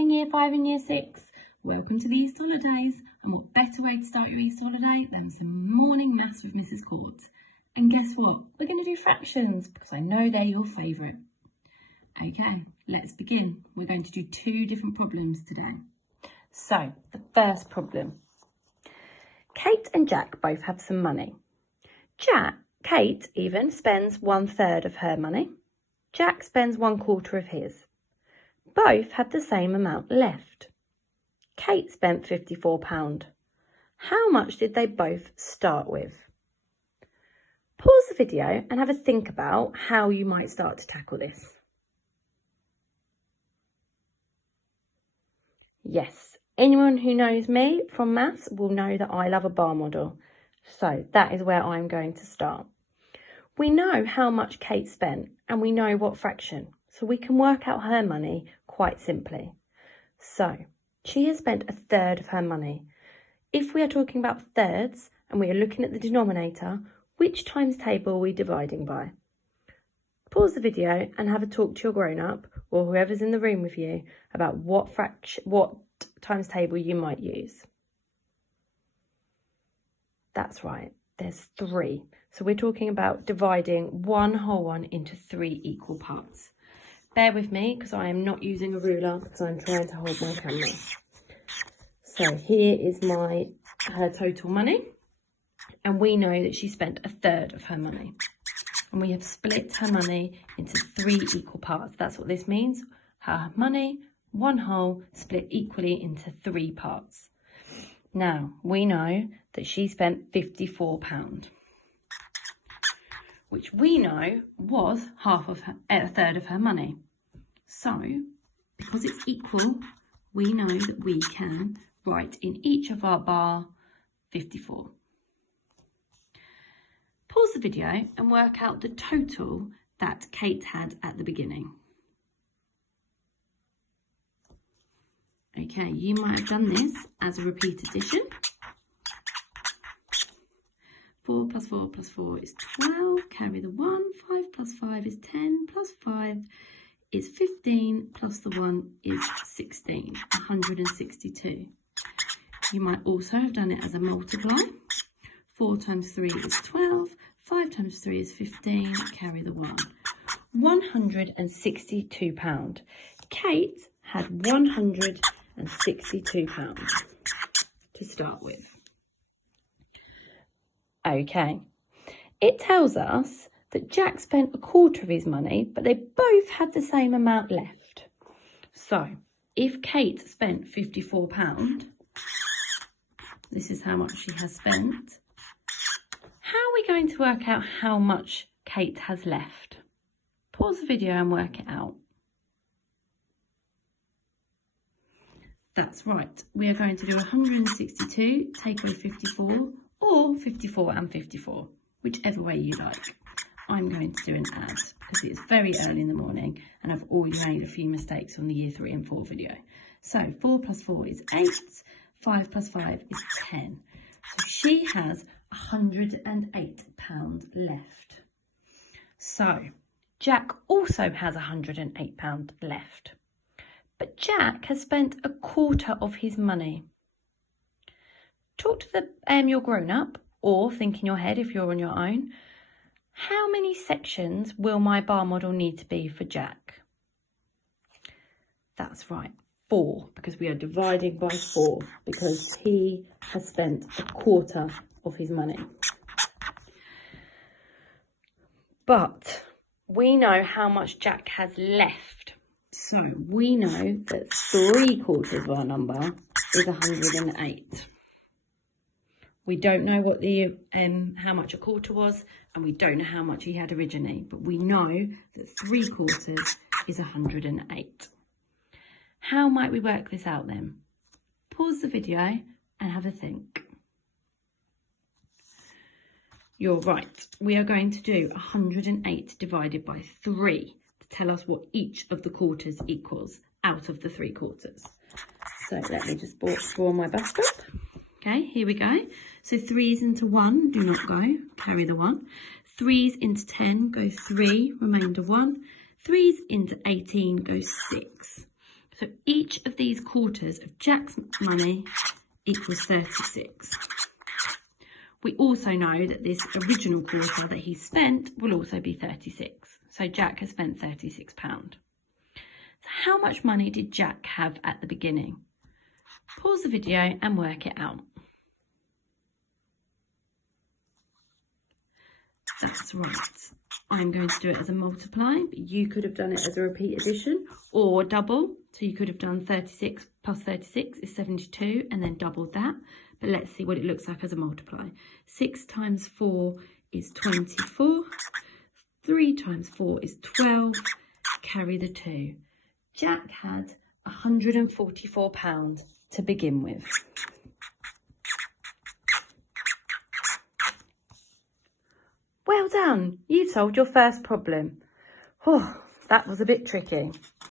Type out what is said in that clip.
morning, Year 5 and Year 6. Welcome to the Easter holidays, and what better way to start your Easter holiday than some morning maths with Mrs. Court. And guess what? We're going to do fractions because I know they're your favourite. Okay, let's begin. We're going to do two different problems today. So, the first problem. Kate and Jack both have some money. Kate even spends 1/3 of her money. Jack spends 1/4 of his. Both have the same amount left. Kate spent £54. How much did they both start with? Pause the video and have a think about how you might start to tackle this. Yes, anyone who knows me from maths will know that I love a bar model. So that is where I'm going to start. We know how much Kate spent and we know what fraction, so we can work out her money quite simply. So she has spent 1/3 of her money. If we are talking about thirds and we are looking at the denominator, which times table are we dividing by? Pause the video and have a talk to your grown-up or whoever's in the room with you about what times table you might use. That's right, there's 3. So we're talking about dividing one whole one into 3 equal parts. Bear with me because I am not using a ruler because I'm trying to hold my camera. So here is her total money, and we know that she spent 1/3 of her money. And we have split her money into 3 equal parts. That's what this means. Her money, one whole, split equally into 3 parts. Now, we know that she spent £54, which we know was 1/3 of her money. So, because it's equal, we know that we can write in each of our bar 54. Pause the video and work out the total that Kate had at the beginning. Okay, you might have done this as a repeat addition. 4 plus 4 plus 4 is 12, carry the 1, 5 plus 5 is 10, plus 5 is 15, plus the 1 is 16, 162. You might also have done it as a multiply. 4 times 3 is 12, 5 times 3 is 15, carry the 1. £162. Kate had £162 to start with. Okay, it tells us that Jack spent 1/4 of his money, but they both had the same amount left. So, if Kate spent £54, this is how much she has spent. How are we going to work out how much Kate has left? Pause the video and work it out. That's right, we are going to do 162, take away 54, or 54 and 54, whichever way you like. I'm going to do an add because it's very early in the morning and I've already made a few mistakes on the Year 3 and 4 video. So 4 plus 4 is 8, 5 plus 5 is 10. So she has £108 left. So Jack also has £108 left. But Jack has spent 1/4 of his money. Talk to your grown-up, or think in your head if you're on your own. How many sections will my bar model need to be for Jack? That's right, 4, because we are dividing by 4, because he has spent 1/4 of his money. But we know how much Jack has left. So we know that 3/4 of our number is 108. We don't know what how much 1/4 was, and we don't know how much he had originally, but we know that 3/4 is 108. How might we work this out then? Pause the video and have a think. You're right, we are going to do 108 divided by 3 to tell us what each of the quarters equals out of the 3/4. So let me just draw my bust up. Okay, here we go. So 3's into 1, do not go, carry the 1. 3's into 10, go 3, remainder 1. 3's into 18, go 6. So each of these quarters of Jack's money equals 36. We also know that this original quarter that he spent will also be 36. So Jack has spent £36. So how much money did Jack have at the beginning? Pause the video and work it out. That's right. I'm going to do it as a multiply, but you could have done it as a repeat addition or double. So you could have done 36 plus 36 is 72 and then doubled that. But let's see what it looks like as a multiply. 6 times 4 is 24. 3 times 4 is 12. Carry the 2. Jack had £144 to begin with. Well done, you solved your first problem. Oh, that was a bit tricky.